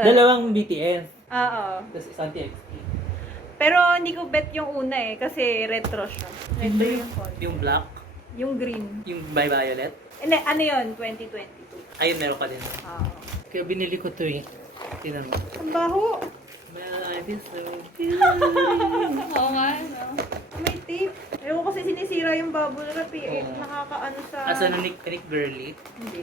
Dalawang BTS. Oo. Tapos isang TXT. Pero hindi ko bet yung una eh, kasi retro siya. Retro yung phone. Yung black, Yung green. yung by violet. Hindi, ano yun? 2022. Ayun, meron ka din. Oo. Kaya binili ko to eh. Tinan mo. Ang baho. My life is so good. Oo nga, no? May tape. Ewan ko kasi sinisira yung bubble wrap eh. Oo. Nakakaano sa... Asa na Nick Girly? Hindi.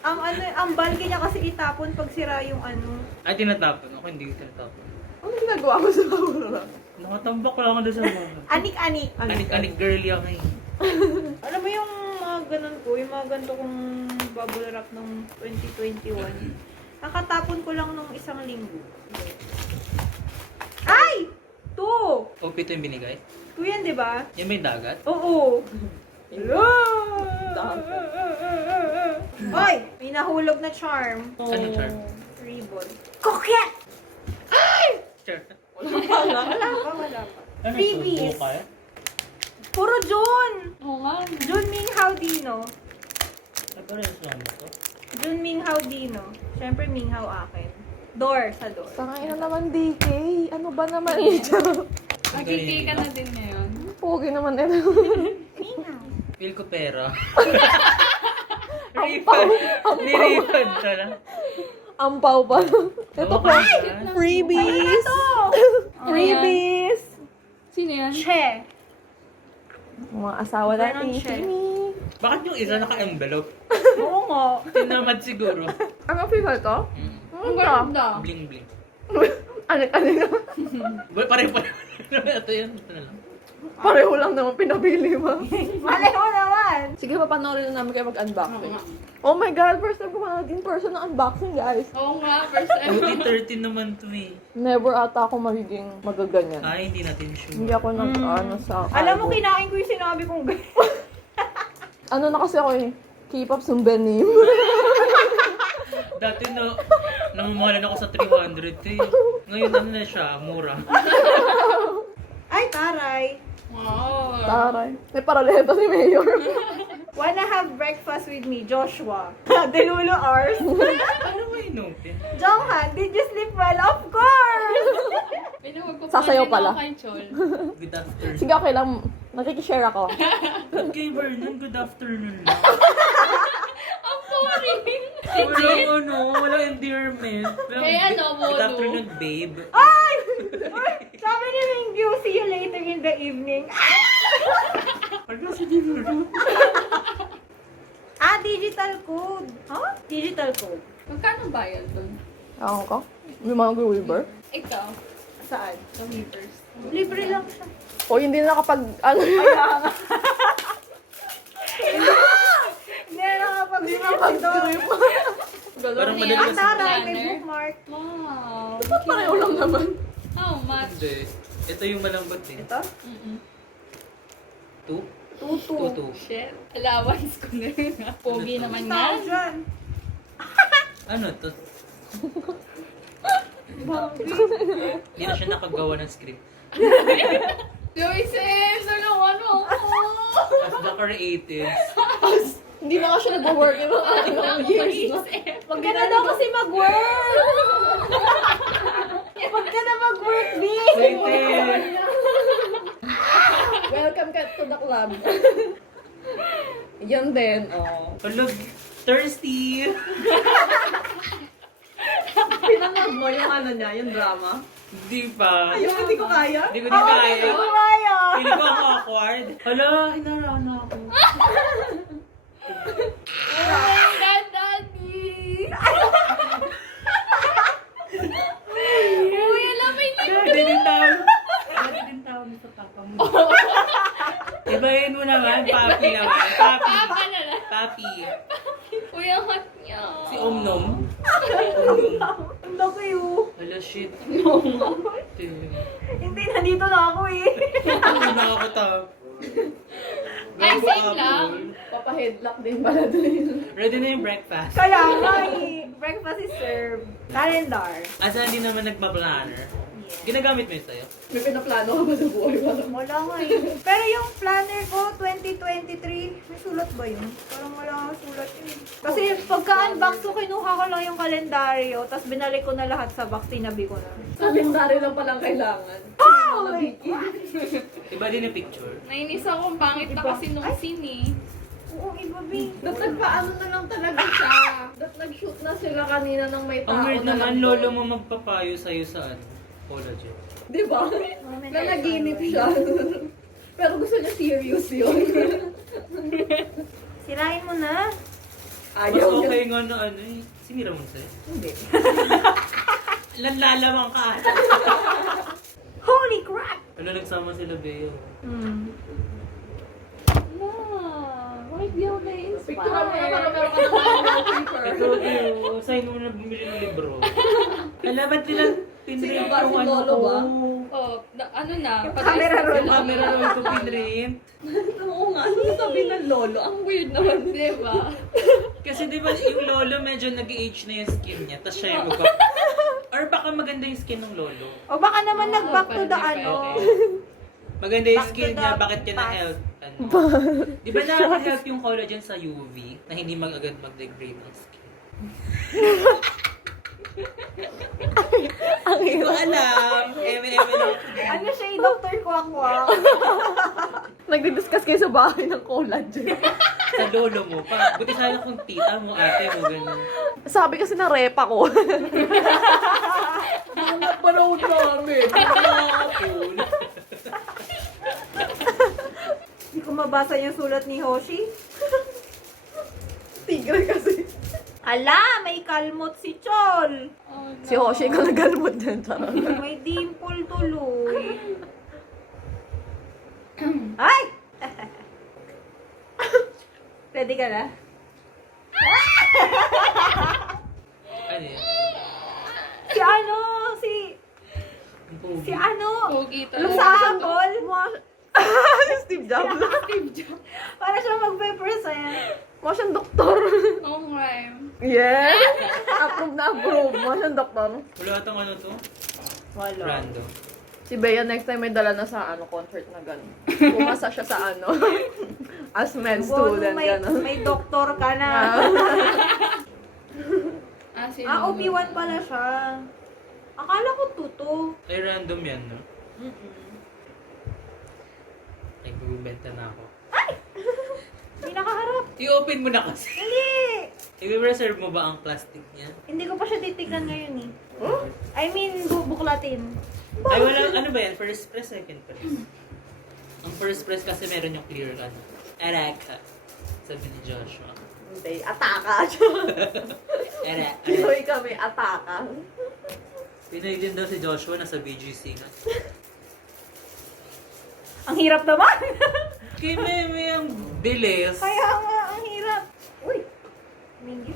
ang bulky niya kasi itapon pag sira yung ano. Ay, tinatapon. Ako hindi ko tinatapon. Ano ginagawa mo sa bubble wrap? Nakatambak lang ako doon sa mga. Anik-anik. Anik-anik girly ako eh. Alam mo yung mga ganun ko, yung mga ganito kong bubble wrap nung 2021. Nakatapon ko lang nung isang linggo. Ay! Two! OP ito yung binigay. Two yan, di ba? Yan may dagat. Oo. Hoy! May nahulog na charm. Ano charm? Ribbon. Coquette! Sure. Wala pa. Ano Freebies. subo kaya? Puro Jun! Oo nga, no? Jun Ming Hao Dino. Ay, parehas lang ba to? Jun Ming Hao Dino. Siyempre Ming Hao akin. Door sa door. Tangina naman, DK. Ano ba naman ito? Nagkikay ka na din ngayon. Pogi naman ito. Ming Hao. Feel ko pera. Ampaw. Ni-refund ka lang. Ampaw pa. Ito Oo, pa. kaya. Freebies! Freebies! Sino yan? Che. Mga asawa natin. Ganon siya. Kimi. Bakit yung isa naka-envelope? Oo nga. Tinamad siguro. Ano feel to? Ang ganda. Bling bling. Ano na? Pareho. Ito yan. Ito na lang. Pareho lang naman pinabili mo. Malay mo naman. Sige, papanoorin na namin kayo mag-unboxing. Oh my God, first time ko manood in person ng unboxing, guys. Oo nga, first time. 2013 naman to eh. Never ata ako magiging magaganyan. Ay, hindi natin sure. Hindi ako nag-ano sa Alam mo, cargo. kinain ko yung sinabi kong gano'n. Ano na kasi ako eh, K-pop sumbenim. Dati na, namamahalan ako sa 300 eh. Ngayon ano na siya, mura. Ay, taray. Wow. Taray. May paralelo si Mayor. Wanna have breakfast with me, Joshua. Delulo ours. Ano mo inutin? Jonghan, did you sleep well? Of course! Sasayaw pala. Kay Chol. Good afternoon. Sige, okay lang. Nakikishare ako. Ba't kay Vernon, good afternoon lang. Ang boring. Walang walang endearment. Kaya ano, Good Mono? afternoon, babe. Ay! Ay! Sabi ni Mingyu, see you later in the evening. Ano si Divero? Digital code. Huh? Digital code. Magkano bayad doon? Ako ko? May mga Weaver. Ikaw. Saan? Sa Weavers. Libre lang siya. O hindi na nakapag... Ano? Hindi na nakapag-drip doon. Parang Ano yan? madalas. Taray, may Planner? bookmark. Wow. Ba't pareho lang naman? How much? Hindi. Ito yung malambot eh. Ito? Mm-mm. 2? Tutu. 2. Shit. Allowance ko na rin. Pogi naman nga. 1,000. Ano to? Hindi na siya nakagawa ng script. Joyces! Ano ako? As the creatives. Hindi na nga siya nag-work yung mga ilang years na. Wag ka na daw kasi mag-work. Wag ka na mag-work, B. Wait, Welcome ka to the club. Yan din, oh. Look, thirsty! Pinanood mo yung ano niya, yung drama. Hindi pa. Yung hindi ko kaya? Hindi ko din kaya. Hindi ko kaya. Hindi ko ako awkward. Hala, inara na ako. Oh my God, Daddy! Uy, alam mo, hindi Dati din tawag. Dati din tawag mo sa papa mo. Ibahin mo naman, papi naman. Papi. Papa na lang. Papi. Uy, ang hot niya. Si Omnom. Omnom. Ang laki yun. Hala, shit. Hindi, nandito na ako eh. Ano na ako tap? Ay, same lang. Papa-headlock din pala doon. Ready na yung breakfast. Kaya nga eh. Breakfast is served. Calendar. Asa hindi naman nagpa-planner? Yes. Ginagamit mo yun sa'yo? May pinaplano ka ba sa buhay? Wala nga eh. Pero yung planner ko, 2023, may sulat ba yun? Parang wala nga sulat yun. Kasi pagka-unbox ko, kinuha ko lang yung kalendaryo, tapos binalik ko na lahat sa box, tinabi ko na. Kalendary lang palang kailangan. Oh my God! Iba din yung picture. Nainis ako, pangit na kasi nung scene eh. Oo, iba, Bing. Nagpaano na lang talaga siya. Nag-shoot na sila kanina ng may tao Ang weird na naman, lang lolo doon. mo magpapayo sa'yo sa ano, collagen. Di ba? Nanaginip siya. Pero gusto niya serious yun. Sirain mo na. Mas Ayaw niya. okay nga na ano eh. Sinira mo sa'yo? Hindi. Lalamang ka. Holy crap! Ano, nagsama sila Beo. Bakit di ako na-inspire? Picture mo na para meron ka ng paper. Ito, Beo, sa'yo mo na bumili ng libro. Alam, ba't nilang pinrint Sino ba? Si yung ano Lolo ko? ba? Oh, ano na? Yung pag- camera roll. Yung camera roll ko pinrint. Oo nga, ano sabi ng lolo? Ang weird naman. Di ba? Kasi di ba yung lolo medyo nag-age na yung skin niya, tapos siya yung Or baka maganda yung skin ng lolo. O baka naman Oo, nag-back to the pwede, ano. Maganda yung Back to skin the niya, bakit niya past. na-health? Ano? Di ba nakaka-help yung collagen sa UV na hindi agad mag-degrade ng skin? Hindi ko alam. Eme-eme lang. Ano siya, Dr. Kwak-Kwak? Nagdi-discuss kayo sa bahay ng collagen. Sa lolo mo pa. Buti sana kung tita mo, ate mo, gano'n. Sabi kasi na repa ko. Napanood namin. Nakakapul. Hindi ko mabasa yung sulat ni Hoshi. Tigre kasi. Hala, may kalmot si Chol. Oh, no. Si Hoshi ka nagalmot dyan. Charot. May dimple tuloy. Ay! Ready ka na? Ano yan? Si ano? Si Ang pogi. si ano? Pogi Ano talaga. sa Apple? Steve Jobs. Para siya magpe-present. Mukha siyang doktor. No rhyme. Yes! Approve na approve. Mukha siyang doktor. Wala atang ano to? Wala. Random. Si Bea next time may dala na sa concert na gano'n. Pumasa siya sa as med student gano'n. May doktor ka na. Sino? OP1 pala siya. Akala ko tuto. Ay, random yan, no? Ay, bubenta na ako. Hindi nakaharap. I-open mo na kasi. Hindi. I-reserve mo ba ang plastic niya? Hindi ko pa siya titignan ngayon eh. I mean, buklatin. Ay, wala, ano ba yan? First press, second press? Ang first press kasi meron yung clear, ano? Araka. Sabi ni Joshua. Hindi, ataka. Araka. Pinoy kami, ataka. Pinoy din daw si Joshua, nasa BGC nga. Ang hirap naman. Kaya may ang bilis. Kaya nga, ang hirap. Uy. Mingyu.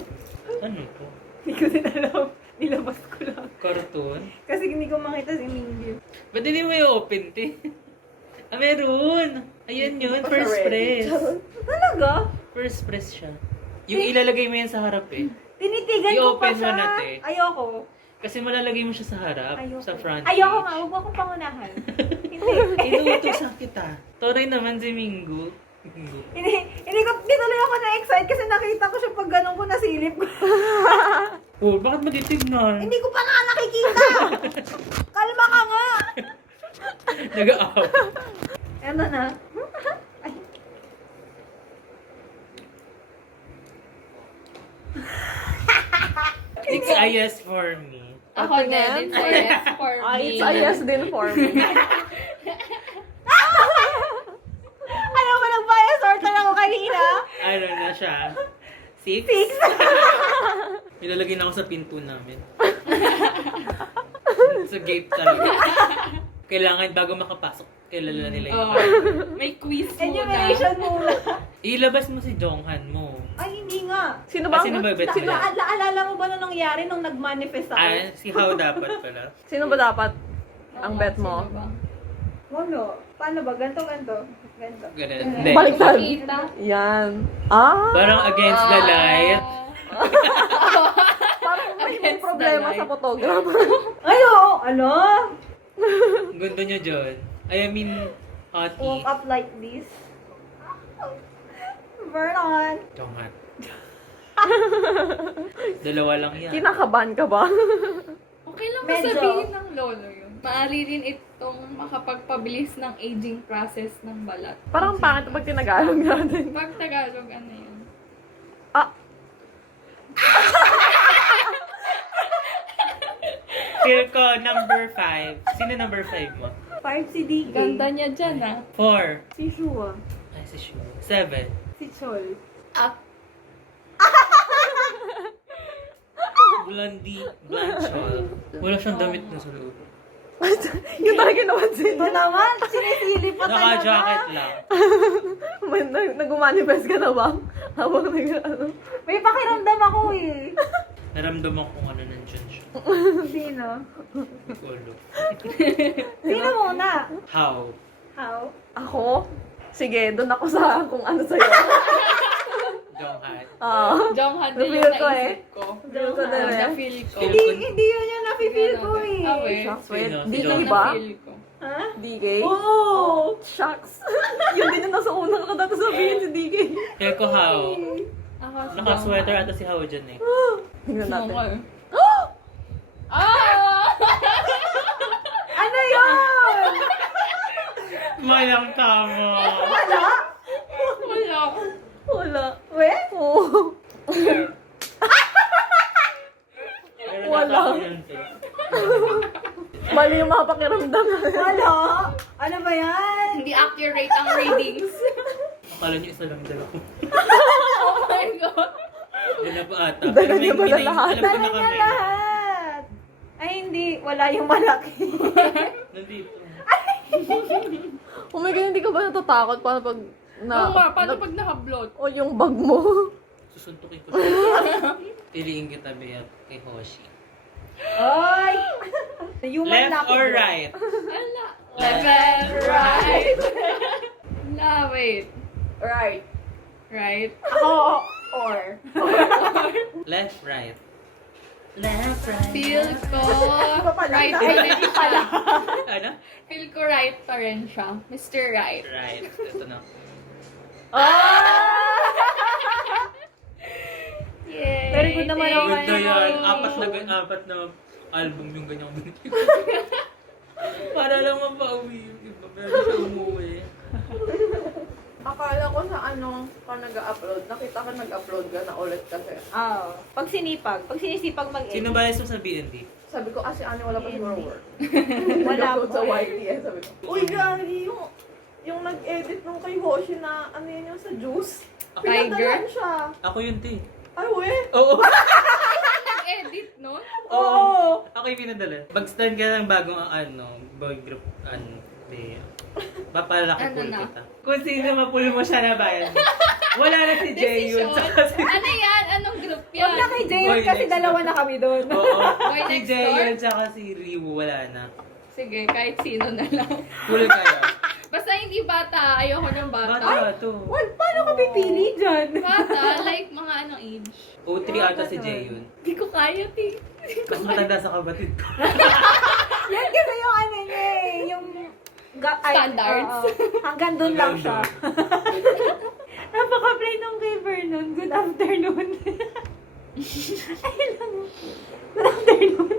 Ano to? Hindi ko din alam. Nilabas ko lang. Cartoon? Kasi hindi ko makita si Mingyu. Ba't hindi mo i-open, te? Ah, meron! Ayan yun, first press. Talaga? First press siya. Yung ilalagay mo yan sa harap eh. Tinitigan ko pa I-open mo siya. na, te. Ayoko. Kasi malalagay mo siya sa harap, Ayoko. sa front Ayoko page. nga, huwag mo akong pangunahan. Hindi. Inuutosan kita. Toray naman si Minggu. Hindi tuloy ako na-excite kasi nakita ko siya pag ganun ko nasilip ko. Oh, bakit mo titignan? Hindi ko pa nga nakikita. Kalma ka nga. Nag-aaw. Ano na? Ay. It's a yes for me. Ako Ate din, nga. it's a yes for me. It's a yes din for me. Alam mo, nag-bias order ako kanina. Ano na siya? Six? Six. Nilalagay na ako sa pinto namin. Sa gate talaga. Kailangan bago makapasok, kilala nila yung Oh, may quiz muna. Enumeration muna. Ilabas mo si Jonghan mo. Ay, hindi nga. Sino ba? Sino ba bet Sino, mo? Naalala mo ba nung nangyari nung nag-manifest ako? Ah, si How dapat pala. sino ba dapat ang bet mo? Sino ba? Ano? Paano ba? Ganto. Ganto. Ganun. Hindi. Baliktad. Kita. Yan. Ah! Parang against the light. Parang may Against the problema light. sa photographer. Ay, oo. Ano? Ang ganda niya dyan. I mean, Woke hottie. up like this. Vernon. Jongat. Dalawa lang yan. Kinakabahan ka ba? Okay lang Medyo. sabihin ng lolo yun. Maaari rin itong makapagpabilis ng aging process ng balat. Parang pangit pag tinagalog natin. Pag Tagalog, ano yun? Ah, Feel ko, number 5. Sino number 5 mo? 5 si DK. Ganda niya dyan, ah. 4. Si Shua. Ay, si Shu. 7. Si Chol. Ah, Blondie. Blanchol. Wala siyang damit na sa loob. yun talaga napansin. Ito naman, sinisili pa talaga. Naka-jacket lang. May nag-manifest ka na ba? Habang ano? May pakiramdam ako eh. Naramdaman kung ano nandyan siya. Sino? Piccolo. Sino muna? How? How? Ako? Sige, doon ako sa kung ano sa'yo. Jonghat. Jonghan din Na-feel yung ko naisip ko. Feel ko din eh. Na-feel ko. Feel Hindi yun yung nafe-feel ko eh. Ah, wait. Shucks, Sino? wait. Si DK John. ba? Na-feel ko. Ha? DK? Oo! Shucks. Yun din yung nasa unang ka dati sabihin si DK. Kaya ko how? Ako si Naka-sweater ata si How dyan eh. Tingnan natin. Jonghan. Ah! Ano yun? Mayang tama. Wala? Wala. Wala. We? Oo. Pero Wala. natako yun, te. Mali yung mga pakiramdam. Wala? Ano ba yan? Hindi accurate ang readings. Akala niyo isa lang yung dala ko. Oh my God. Dala pa ata. Dala Pero niya ba may lahat? alam ko Dala na niya kami. lahat. Ay, hindi. Wala yung malaki. Nandito. Oh my God, hindi ka ba natatakot paano pag Oo nga, paano pag nakablot? o yung bag mo? Susuntukin ko siya. Piliin kita, Bea, kay Hoshi. Ay! Human Left lucky or draw. right? Ala. Left, right. Na, wait. Right. Right. Ako, or. Left, right. Left, right. Feel ko pala, right ay, pa rin siya. Ano? Feel ko right pa rin siya. Mr. Right. Right. Ito na. Yay! Very good naman ako. Ganda Ay, yan. ay. Apat na album yung ganyang binigay. Para lang mapauwi yung iba. Pero siya umuwi. Akala ko sa ano ka nag-upload. Nakita ka nag-upload ka na ulit kasi. Oo. Pag sinisipag mag-edit. Sino ba yung sa BND? Sabi ko, si Ani wala pa siguro work. Wala Nag-upload po. sa YT eh, sabi ko. Uy, gagi, yung nag-edit nung kay Hoshi na ano yun yung sa juice. Tiger? Pinadalan siya. Ako yun, te. Ay, we. Oo. Nag-edit nun? Oo. Ako yung pinadala. Mag-start ka ng bagong boy group, papalaki Ano pool na? kita. Kung sino mapulo mo siya na bayan mo. Wala na si Jay yun. Decision? Saka si... Ano yan? Anong group Huwag yan? na kay Jayon Boy kasi next dalawa door. na kami doon. Oo. Boy Si next Jay door? yun, saka si Ryu, wala na. Sige, kahit sino na lang. Pulo kayo. Basta hindi bata. Ayoko ng bata. Bata to. Well, paano ka pipili dyan? Bata, like mga anong age? O3 ata si Jay yun. Hindi ko kaya, ti. Mas matanda sa kabatid ko. Yan kasi yung ano niya eh, yung... Standards. Hanggang doon lang siya. Napaka-play nung kay Vernon. Good afternoon. Ay lang. Good afternoon.